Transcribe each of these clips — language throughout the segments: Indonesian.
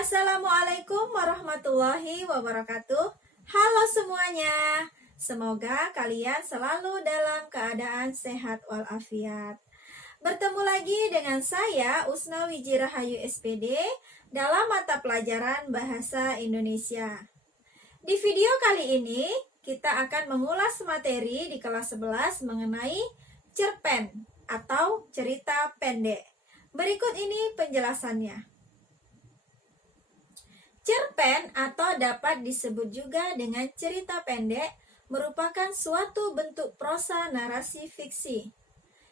Assalamualaikum warahmatullahi wabarakatuh. Halo semuanya. Semoga kalian selalu dalam keadaan sehat walafiat. Bertemu lagi dengan saya Usna Wijirahayu SPD dalam mata pelajaran Bahasa Indonesia. Di video kali ini kita akan mengulas materi di kelas 11 mengenai cerpen atau cerita pendek. Berikut ini penjelasannya. Cerpen atau dapat disebut juga dengan cerita pendek merupakan suatu bentuk prosa narasi fiksi.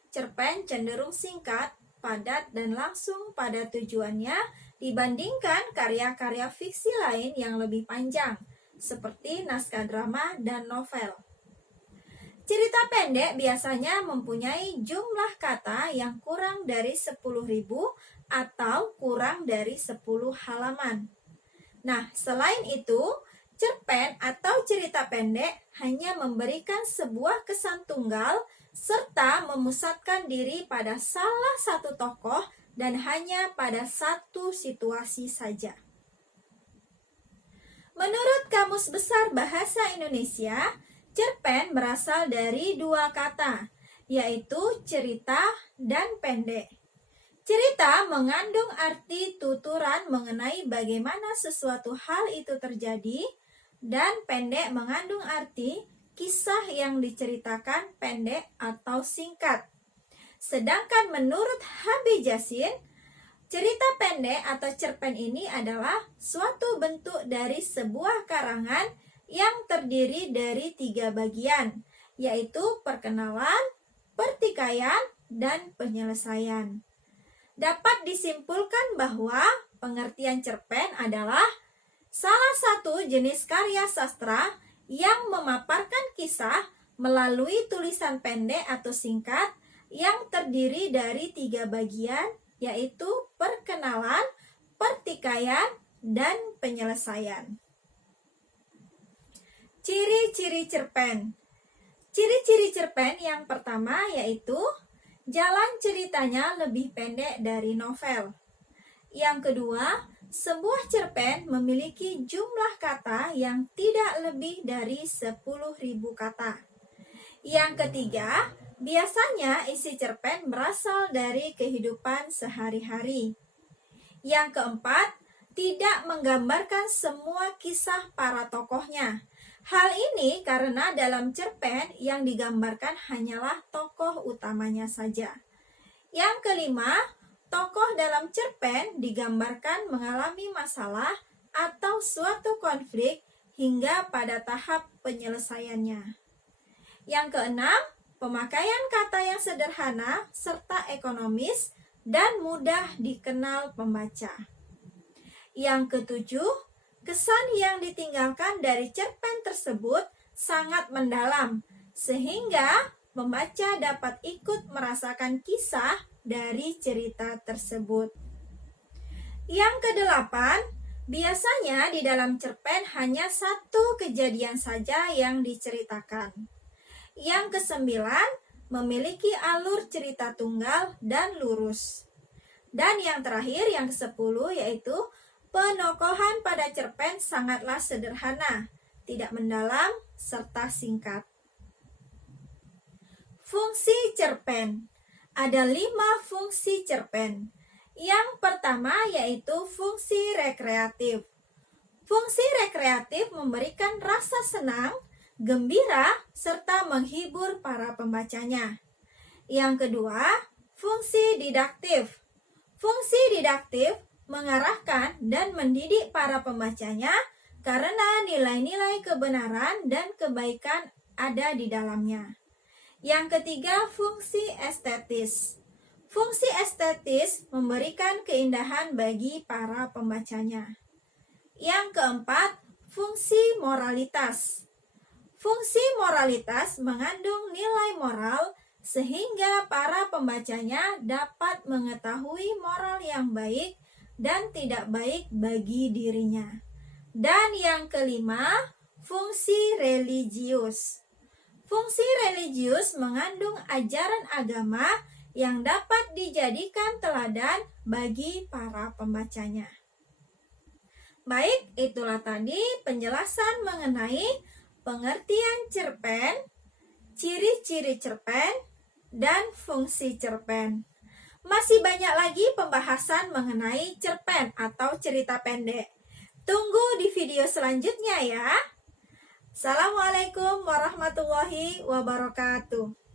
Cerpen cenderung singkat, padat, dan langsung pada tujuannya dibandingkan karya-karya fiksi lain yang lebih panjang, seperti naskah drama dan novel. Cerita pendek biasanya mempunyai jumlah kata yang kurang dari 10.000 atau kurang dari 10 halaman. Nah, selain itu, cerpen atau cerita pendek hanya memberikan sebuah kesan tunggal serta memusatkan diri pada salah satu tokoh dan hanya pada satu situasi saja. Menurut Kamus Besar Bahasa Indonesia, cerpen berasal dari dua kata, yaitu cerita dan pendek. Cerita mengandung arti tuturan mengenai bagaimana sesuatu hal itu terjadi, dan pendek mengandung arti kisah yang diceritakan pendek atau singkat. Sedangkan menurut H.B. Jasin, cerita pendek atau cerpen ini adalah suatu bentuk dari sebuah karangan yang terdiri dari 3 bagian, yaitu perkenalan, pertikaian, dan penyelesaian. Dapat disimpulkan bahwa pengertian cerpen adalah salah satu jenis karya sastra yang memaparkan kisah melalui tulisan pendek atau singkat yang terdiri dari 3 bagian, yaitu perkenalan, pertikaian, dan penyelesaian. Ciri-ciri cerpen. Ciri-ciri cerpen yang pertama yaitu jalan ceritanya lebih pendek dari novel. Yang kedua, sebuah cerpen memiliki jumlah kata yang tidak lebih dari 10.000 kata. Yang ketiga, biasanya isi cerpen berasal dari kehidupan sehari-hari. Yang keempat, tidak menggambarkan semua kisah para tokohnya. Hal ini karena dalam cerpen yang digambarkan hanyalah tokoh utamanya saja. Yang kelima, tokoh dalam cerpen digambarkan mengalami masalah atau suatu konflik hingga pada tahap penyelesaiannya. Yang keenam, pemakaian kata yang sederhana serta ekonomis dan mudah dikenal pembaca. Yang ketujuh, kesan yang ditinggalkan dari cerpen tersebut sangat mendalam, sehingga pembaca dapat ikut merasakan kisah dari cerita tersebut. Yang kedelapan, biasanya di dalam cerpen hanya satu kejadian saja yang diceritakan. Yang kesembilan, memiliki alur cerita tunggal dan lurus. Dan yang terakhir, yang ke-10, yaitu penokohan pada cerpen sangatlah sederhana, tidak mendalam, serta singkat. Fungsi cerpen. Ada 5 fungsi cerpen. Yang pertama yaitu fungsi rekreatif. Fungsi rekreatif memberikan rasa senang, gembira, serta menghibur para pembacanya. Yang kedua, fungsi didaktif. Fungsi didaktif mengarahkan dan mendidik para pembacanya karena nilai-nilai kebenaran dan kebaikan ada di dalamnya. Yang ketiga, fungsi estetis. Fungsi estetis memberikan keindahan bagi para pembacanya. Yang keempat, fungsi moralitas. Fungsi moralitas mengandung nilai moral sehingga para pembacanya dapat mengetahui moral yang baik dan tidak baik bagi dirinya. Dan yang kelima, fungsi religius. Fungsi religius mengandung ajaran agama yang dapat dijadikan teladan bagi para pembacanya. Baik, itulah tadi penjelasan mengenai pengertian cerpen, ciri-ciri cerpen, dan fungsi cerpen. Masih banyak lagi pembahasan mengenai cerpen atau cerita pendek. Tunggu di video selanjutnya ya. Assalamualaikum warahmatullahi wabarakatuh.